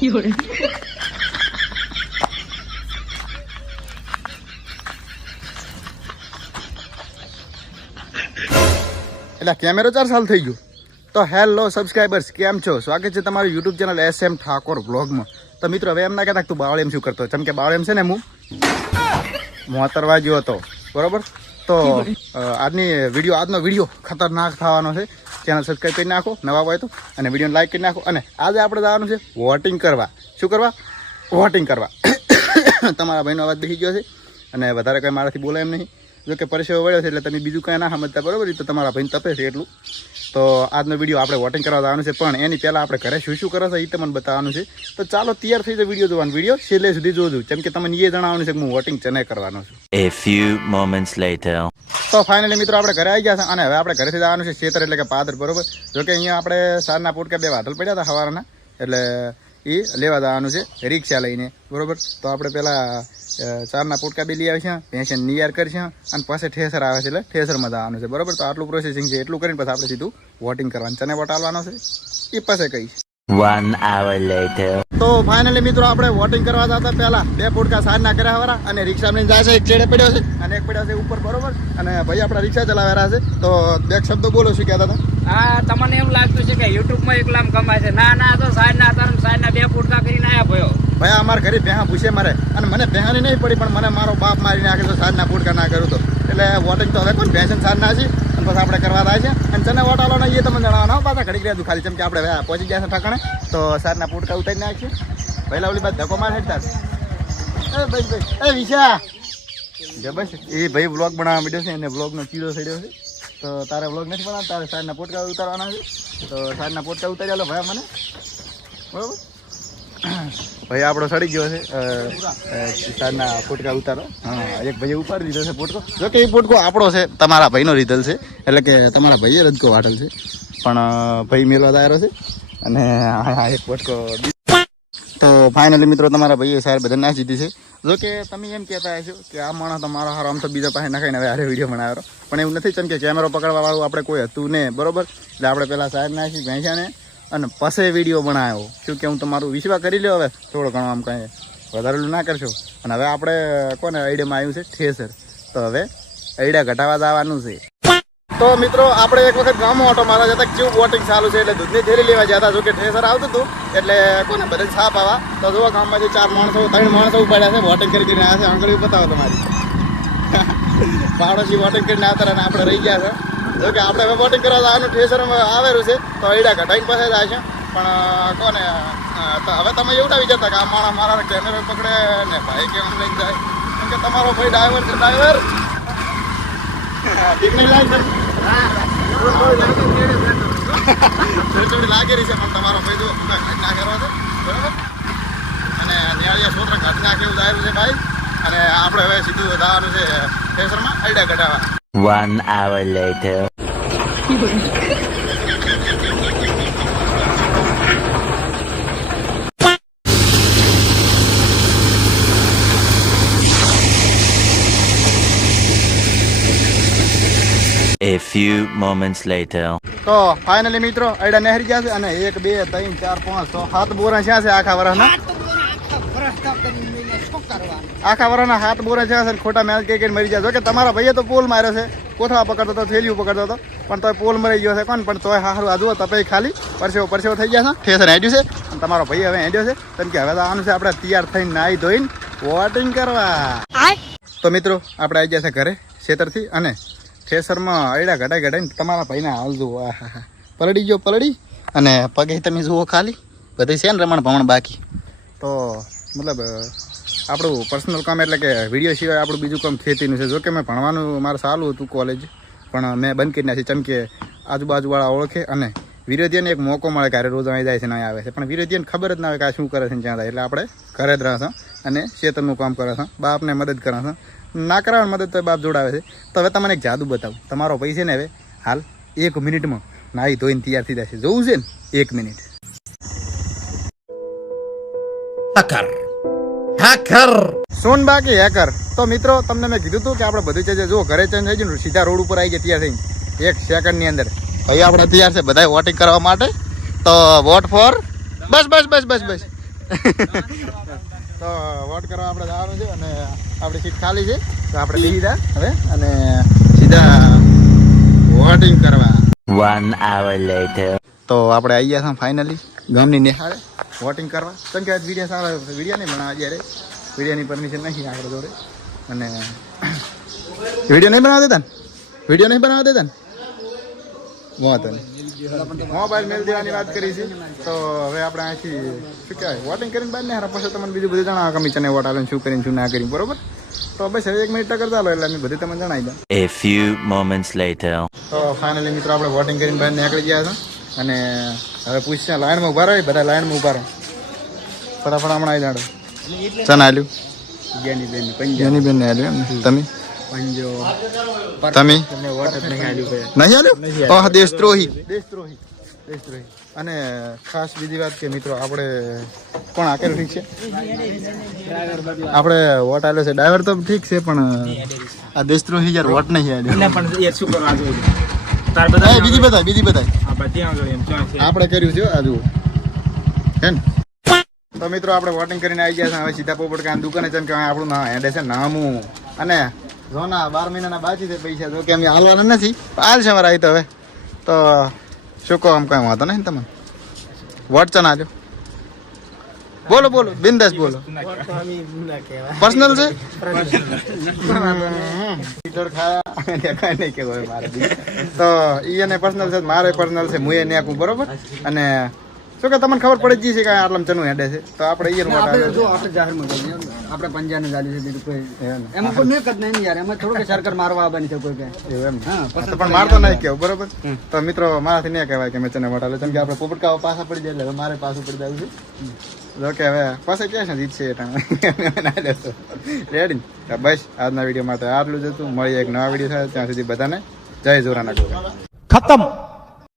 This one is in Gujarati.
એટલે કેમેરો 4 સાલ થઈ ગયો. તો હેલો સબસ્ક્રાઈબર્સ, કેમ છો? સ્વાગત છે તમારું યુટ્યુબ ચેનલ SM ઠાકોર બ્લોગમાં. તો મિત્રો હવે એમ ના કહેતા તું બાવળ એમ શું કરતો, જેમ કે બાવળ એમ છે ને હું મોતરવા ગયો હતો, બરોબર? તો આજનો વિડીયો ખતરનાક થવાનો છે. ચેનલ સબસ્ક્રાઈબ કરી નાખો નવા હોય તો, અને વિડીયોને લાઈક કરી નાખો. અને આજે આપણે જવાનું છે વોટિંગ કરવા. શું કરવા? વોટિંગ કરવા. તમારા ભાઈનો અવાજ બેસી ગયો છે અને વધારે કંઈ મારાથી બોલાય એમ નહીં. જો કે પરસેવો વળ્યો છે એટલે તમે બીજું કંઈ ના સમજતા, બરોબર? તો તમારા ભાઈને તપે છે એટલું. તો આજનો વિડીયો આપણે વોટિંગ કરવા જવાનું છે, પણ એની પહેલાં આપણે ઘરે શું શું કરો છો એ તમને બતાવવાનું છે. તો ચાલો તૈયાર થઈ જાય વિડીયો જોવાનું. વિડીયો છેલ્લે સુધી જોજો, જેમ કે તમને એ જણાવવાનું છે કે હું વોટિંગ ચેને કરવાનો છું. A few moments later. તો ફાઇનલી મિત્રો આપણે ઘરે આવી ગયા છે અને હવે આપણે ઘરેથી જવાનું છે ખેતર, એટલે કે પાદર, બરોબર? જોકે અહીંયા આપણે સારના પોટકા 2 વાટલ પડ્યા હતા સવારના, એટલે એ લેવા જવાનું છે રિક્ષા લઈને, બરોબર? તો આપણે પહેલાં ચારના પોટકા 2 લઈ આવીશું, ભેંસને નિયાર કરીશું અને પછી ઠેસર આવે છે એટલે ઠેસરમાં જવાનું છે, બરોબર? તો આટલું પ્રોસેસિંગ છે. એટલું કરીને પછી આપણે સીધું વોટિંગ કરવાનું, ચને વોટ આવવાનો છે એ પછી કહીશ. 1 hour later. તો ફાઇનલી મિત્રો આપણે વોટિંગ કરવા જતા પહેલા 2 પોટકા સારના કર્યા વાળા અને રિક્ષા લઈને જાય છે. એક ચેડે પડ્યો છે અને એક પડ્યો છે ઉપર, બરોબર? અને ભાઈ આપણા રિક્ષા ચલાવી રહ્યા છે. તો 2 શબ્દો બોલો, શું કહેતા હતા? હા, તમને એમ લાગતું છે કે યુટ્યુબમાં એકલામ કમાય છે. ના તો સાઈડના 2 પોટકા કરીને આયા ભયો. ભાઈ અમારા ઘરે ભેહા પૂછે મારે, અને મને ભેહાની નહીં પડી, પણ મને મારો બાપ મારી નાખે તો સારના પોટકા ના કરું તો. એટલે વોટિંગ તો હવે કોણ ભેંસન સાર ના છે, અને પછી આપણે કરવા થાય છે. અને ચને વોટ આલો એ તમને જણાવવાના પાછા ઘડી રહ્યા ખાલી, જેમ કે આપણે પહોંચી ગયા છે ઠાકાણે. તો સારના પોટકા ઉતારી નાખીએ. પહેલા ઓલી બાદ ધક્કો માર હેઠતા એ વિશા બસ એ ભાઈ વ્લોગ બનાવવા માંડ્યો છે, અને વ્લોગનો કીડો ચડ્યો છે. તો તારે વ્લોગ નથી બનાવવા, તારે સારના પોટકા ઉતારવાના છે. તો સારના પોટકા ઉતારી આલો ભાઈ મને, બરોબર? ભાઈ આપણો સડી ગયો છે સારના પોટકા ઉતારો. હા, એક ભાઈએ ઉપાડી દીધો છે પોટકો. જો કે એ પોટકો આપણો છે, તમારા ભાઈનો રીધલ છે, એટલે કે તમારા ભાઈએ રજકો વાટેલ છે, પણ ભાઈ મેળવા દાયરો છે. અને હા, એક પોટકો. તો ફાઇનલી મિત્રો તમારા ભાઈએ સાહેબ બધા નાખી દીધી છે. જો કે તમે એમ કહેતા હશો કે આ માણસ તમારો હારો આમ તો બીજા પાસે નાખાઈને હવે હારે વિડીયો બનાવ્યો, પણ એવું નથી. કેમ કે કેમેરો પકડવા વાળું આપણે કોઈ હતું ને, બરોબર? એટલે આપણે પહેલાં સાહેબ નાખી ભેંસાને અને પછી વિડીયો બનાવ્યો. શું કે હું તમારું વિશ્વાસ કરી લ્યો હવે થોડો ઘણો, આમ કાંઈ વધારેલું ના કરશો. અને હવે આપણે કોને આઈડિયામાં આવ્યું છે ઠેસર. તો હવે આઈડિયા ઘટાવા જવાનું છે. તો મિત્રો આપણે એક વખત ગામમાં ઓટો મારવા જતા કેવું વોટિંગ ચાલુ છે, એટલે દૂધની થેલી લેવા જતા. જો કે ઠેસર આવતું હતું એટલે કોને બધે સાપ આવા. તો જુઓ ગામમાંથી 3 માણસો ઉપાડ્યા છે, વોટિંગ કરીને આવ્યા છે. આંગળી બતાવો તમારી. પાડોશી વોટિંગ કરીને આવતા અને આપણે રહી ગયા છે. જો કે આપણે હવે વોટિંગ કરવા જવાનું ઠેસરમાં આવેલું છે, તો આઈડિયા ઘટાઈને પાસે જાય છે. પણ કોને હવે તમે એવું ના વિચારતા કે આ માણસ મારા કેમેરો પકડે ને ભાઈ કેમ લઈને જાય, કેમ કે તમારો ભાઈ ડ્રાઈવર છે. ડ્રાઈવર ઠીક નહીં લાગે, લાગેલી છે, પણ તમારો ભાઈ જો ઘટ નાખેલો છે, બરાબર? અને નિયાળિયા સોત્ર ઘટ નાખેલું આવ્યું છે ભાઈ. અને આપણે હવે સીધું જવાનું છે ઠેસરમાં આઈડિયા ઘટાવા. 1 hour later. A few moments later. તો ફાઇનલી મિત્રો આઈડા નહેરી ગયા છે, અને 1 2 3 4 5 6 7 બોરા છે આખા વર્ષના. આખા વર્ષના 7 બોરા છે, ખોટા મેચ કઈ મરી જાય. જો કે તમારા ભાઈએ તો પોલ માર્યો છે, કોથળા પકડતો હતો, થેલીઓ પકડતો હતો, પણ તોય પોલ મરી ગયો છે. કોણ પણ તોય સારું આજુ તપે ખાલી પરસેવો થઈ ગયા છે. ઠેસર હેડ્યું છે, અને તમારો ભાઈ હવે હેડ્યો છે. કેમ કે હવે આવવાનું છે આપણે તૈયાર થઈને નાહી ધોઈને વોટિંગ કરવા. તો મિત્રો આપણે આવી ગયા છે ઘરે ખેતરથી, અને ઠેસરમાં આઈડા ઘટાઈને તમારા ભાઈને હાલ જુઓ. પલડી ગયો, પલડી. અને પગે તમે જુઓ ખાલી, બધી છે ને રમણ ભમણ બાકી. તો મતલબ આપણું પર્સનલ કામ એટલે કે વિડીયો સિવાય આપણું બીજું કામ ખેતીનું છે. જો કે મેં ભણવાનું મારે સારું હતું કોલેજ, પણ મેં બંધ કરી નાખી. કેમ કે આજુબાજુવાળા ઓળખે અને વિરોધીઓને એક મોકો મળે કે રોજ અહીં જાય છે ને અહીં આવે છે, પણ વિરોધીઓને ખબર જ ના હોય કે આ શું કરે છે ને ક્યાં જાય. એટલે આપણે ઘરે જ રહેશે અને ખેતરનું કામ કરે છે, બાપને મદદ કરે છે. ના કરાવવાની મદદ તો બાપ જોડાવે છે. તો હવે તમને એક જાદુ બતાવું. તમારો ભાઈ છે ને હવે હાલ 1 મિનિટમાં નાહી ધોઈને તૈયાર થઈ જશે. જોવું છે ને 1 મિનિટ. હેકર સોન બાકી હેકર. તો મિત્રો તમને મેં કીધું હતું કે આપણે બધું છે જો ઘરે ચેન્જ થઈ ગયું, સીધા રોડ ઉપર આવી ગયા તૈયાર થઈને 1 સેકન્ડની અંદર. ભાઈ આપણે તૈયાર છે બધા વોટિંગ કરવા માટે. તો વોટ ફોર બસ તો વોટ કરવા આપણે જવાનું છે અને આપણી સીટ ખાલી છે તો આપણે બેસી જા હવે અને સીધા વોટિંગ કરવા. 1 hour later. તો આપણે આવી ગયા હતા ફાઇનલી ગામની નિહાળે વોટિંગ કરવા. કેમ કે વિડીયો સારા વિડીયો નહીં બનાવવા જ્યારે વિડીયોની પરમિશન નથી આપણે જોડે અને વિડીયો નહીં બનાવવા દેતા ને વિડીયો નહીં બનાવવા દેતા ને વાંધો નહીં. મોબાઈલ મેલ દેવાની વાત કરી છે તો હવે આપણે અહીંથી શું કહેવાય વોટિંગ કરીને બહાર ને હારા પછી તમને બીજું બધું જણાવો કે ચને વોટ આલો શું કરીને શું ના કરી બરોબર. તો બસ હવે 1 મિનિટ કરતા લો એટલે અમે બધું તમને જણાવી દઉં. A few moments later. તો ફાઇનલી મિત્રો આપણે વોટિંગ કરીને બહાર નીકળી ગયા હતા અને હવે પૂછ્યા લાઈનમાં ઉભા રહો બધા લાઈનમાં ઉભા રહો ફટાફટ હમણાં આવી જાડો. ચન આલ્યું જ્ઞાનીબેન ને આલ્યું એમ તમે તમે નહીં આલ્યું ઓહ દેશદ્રોહી અને ખાસ બીજી વાત કે મિત્રો આપણે કોણ આકેલું ઠીક છે આપણે વોટ આલ્યો છે ડ્રાઈવર તો ઠીક છે પણ આ દેશદ્રોહી યાર વોટ નહીં આલ્યો બીજી બધા આપણે કર્યું છે આ જુઓ હે ને. તો મિત્રો આપણે વોટિંગ કરીને આવી ગયા છે હવે સીધા પોપટ કાન દુકાને છે કે આપણું ના હેડે છે નામું અને જોના 12 મહિનાના બાકી છે પૈસા જો કે અમે હાલવાના નથી હાલ છે મારા આવી તો હવે તો શું કહો આમ કઈ વાંધો નહીં તમને વોટ ચા નાખ્યો બોલો બોલો બિંદાસ બોલો પર્સનલ છે તો ઈ એને પર્સનલ છે મારે પર્સનલ છે હું એ નાખું બરોબર અને શું કે તમને ખબર પડી જ છે કે આટલામાં ચનું હેડે છે તો આપણે ઈ આપણે પંજાને ચાલી છે બીજું કોઈ એમાં કોઈ મેક જ નહીં યાર એમાં થોડું સરકાર મારવા આવવાની છે કોઈ કે પણ મારતો નહીં કેવું બરોબર. તો મિત્રો મારાથી નહીં કહેવાય કે મેં ચને વટાલે કેમ કે આપણે પોપટકાઓ પાછા પડી જાય એટલે મારે પાછું પડી જાય છે જો કે હવે પાસે ક્યાં છે જીત છે રેડી. બસ આજના વિડીયો માટે આટલું જ હતું. મળીએ એક નવા વિડીયો થાય ત્યાં સુધી બધાને જય જોરાના. खत्म.